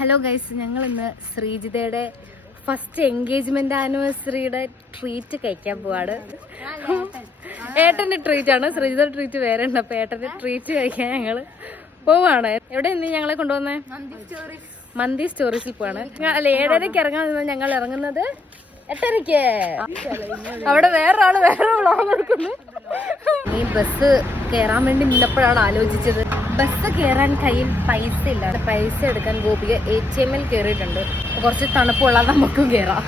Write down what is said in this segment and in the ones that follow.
Hello guys, ഞങ്ങൾ ഇന്ന് ശ്രീജിതയുടെ first engagement ആനിവേഴ്സറിയുടെ treat കഴിക്കാൻ പോവാണ്. ഏട്ടന്റെ ട്രീറ്റ് ആണ്, ശ്രീജിതയുടെ ട്രീറ്റ് വേറെ ഉണ്ട്. അപ്പൊ ഏട്ടന്റെ ട്രീറ്റ് കഴിക്കാൻ ഞങ്ങള് പോവാണ്. എവിടെ ഇന്ന് ഞങ്ങളെ കൊണ്ടുവന്നേ? മന്തി സ്റ്റോറീസിൽ പോവാണ്. അല്ല, 7:30 ഇറങ്ങാൻ നിന്നാൽ ഞങ്ങൾ ഇറങ്ങുന്നത് 8:30. അവിടെ വേറെ വ്ളോഗ് എടുക്കുന്നു. ഈ ബസ് കയറാൻ വേണ്ടി നിന്നപ്പോഴാണ് ആലോചിച്ചത്, ബസ് കയറാൻ കയ്യിൽ പൈസ ഇല്ല. പൈസ എടുക്കാൻ ഗോപിക ATM-ൽ കയറിയിട്ടുണ്ട്. കുറച്ച് തണുപ്പുള്ള നമുക്കും കയറാം.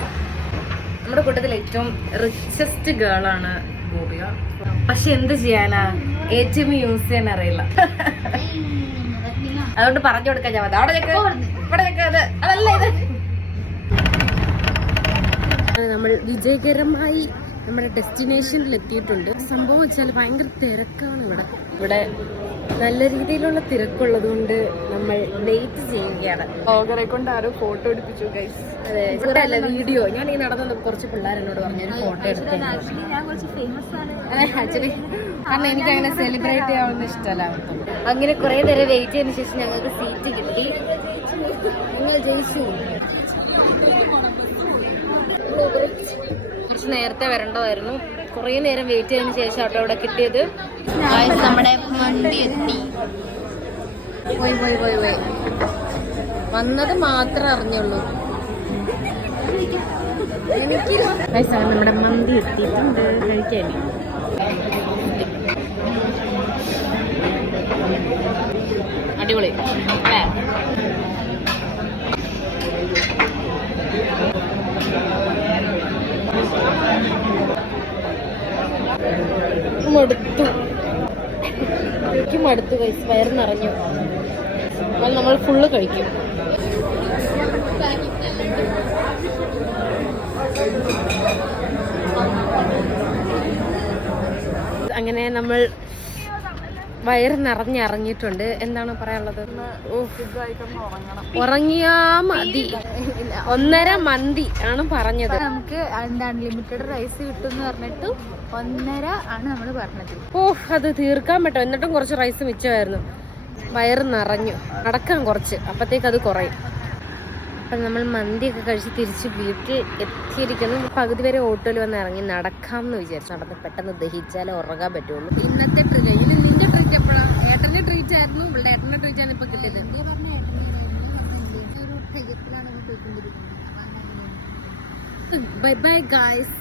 നമ്മുടെ കൂട്ടത്തിൽ ഏറ്റവും റിച്ചസ്റ്റ് ഗേൾ ആണ് ഗോപിക. പക്ഷെ എന്ത് ചെയ്യാനാ, ATM യൂസ് ചെയ്യാൻ അറിയില്ല. അതുകൊണ്ട് പറഞ്ഞു കൊടുക്കാൻ ഞാൻ അതല്ല ഇത്. നമ്മൾ വിജയകരമായി നമ്മുടെ ഡെസ്റ്റിനേഷനിൽ എത്തിയിട്ടുണ്ട്. സംഭവം വെച്ചാൽ ഭയങ്കര തിരക്കാണ് ഇവിടെ നല്ല രീതിയിലുള്ള തിരക്കുള്ളത് കൊണ്ട് നമ്മൾ വെയിറ്റ് ചെയ്യുകയാണ്. ബ്ലോഗറെ കൊണ്ട് ആരോ ഫോട്ടോ എടുപ്പിച്ചു ഗൈസ്. അതെ, ഇവിടെ അല്ല വീഡിയോ. ഞാൻ ഈ നടന്നത് കുറച്ച് പിള്ളേർ എന്നോട് പറഞ്ഞു ഒരു ഫോട്ടോ എടുത്തു. ആക്ച്വലി കാരണം എനിക്ക് അങ്ങനെ സെലിബ്രേറ്റ് ചെയ്യാവുന്ന ഇഷ്ടമല്ല. അങ്ങനെ കുറെ നേരം വെയിറ്റ് ചെയ്തതിനു ശേഷം ഞങ്ങൾക്ക് സീറ്റ് കിട്ടി. ഞങ്ങൾ ജയിച്ചു. കുറച്ച് നേരത്തെ വരേണ്ടതായിരുന്നു. കുറേ നേരം വെയിറ്റ് ചെയ്തതിന് ശേഷം അവിടെ കിട്ടിയത്. നമ്മുടെ മന്തി എത്തി. പോയി വന്നത് മാത്രമേ അറിഞ്ഞുള്ളൂ. നമ്മുടെ മന്തി എത്തിയിട്ടുണ്ട്. കഴിക്കാൻ അടിപൊളി. മടുത്തു കഴിച്ച് വയറ് നിറഞ്ഞു. അത് നമ്മൾ ഫുള്ള് കഴിക്കും. അങ്ങനെ നമ്മൾ വയറ് നിറഞ്ഞിറങ്ങിയിട്ടുണ്ട്. എന്താണ് പറയാനുള്ളത്? ഉറങ്ങിയാ മതി. 1.5 മന്തി ആണ് പറഞ്ഞത്. നമുക്ക് അൺലിമിറ്റഡ് റൈസ് കിട്ടുമെന്ന് പറഞ്ഞിട്ട് 1.5 ആണ് നമ്മൾ പറഞ്ഞത്. അത് തീർക്കാൻ പറ്റും. എന്നിട്ടും കുറച്ച് റൈസ് മിച്ചമായിരുന്നു. വയറ് നിറഞ്ഞു. നടക്കാൻ കുറച്ച്, അപ്പത്തേക്ക് അത് കുറയും. അപ്പം നമ്മൾ മന്തിയൊക്കെ കഴിച്ച് തിരിച്ച് വീട്ടിൽ എത്തിയിരിക്കുന്നു. പകുതി വരെ ഓട്ടോയിൽ വന്ന് ഇറങ്ങി നടക്കാമെന്ന് വിചാരിച്ചു. നടന്ന് പെട്ടെന്ന് ദഹിച്ചാലേ ഉറങ്ങാൻ പറ്റുള്ളൂ. ഇന്നത്തെ ട്രീറ്റ്, നിന്റെ ട്രീറ്റ് എപ്പോഴാണ്? ഏട്ടന്റെ ട്രീറ്റ് ആയിരുന്നു. ഇവിടെ ഏട്ടന്റെ ട്രീറ്റ് ആണ് ഇപ്പൊ കിട്ടിയത്. Bye bye guys.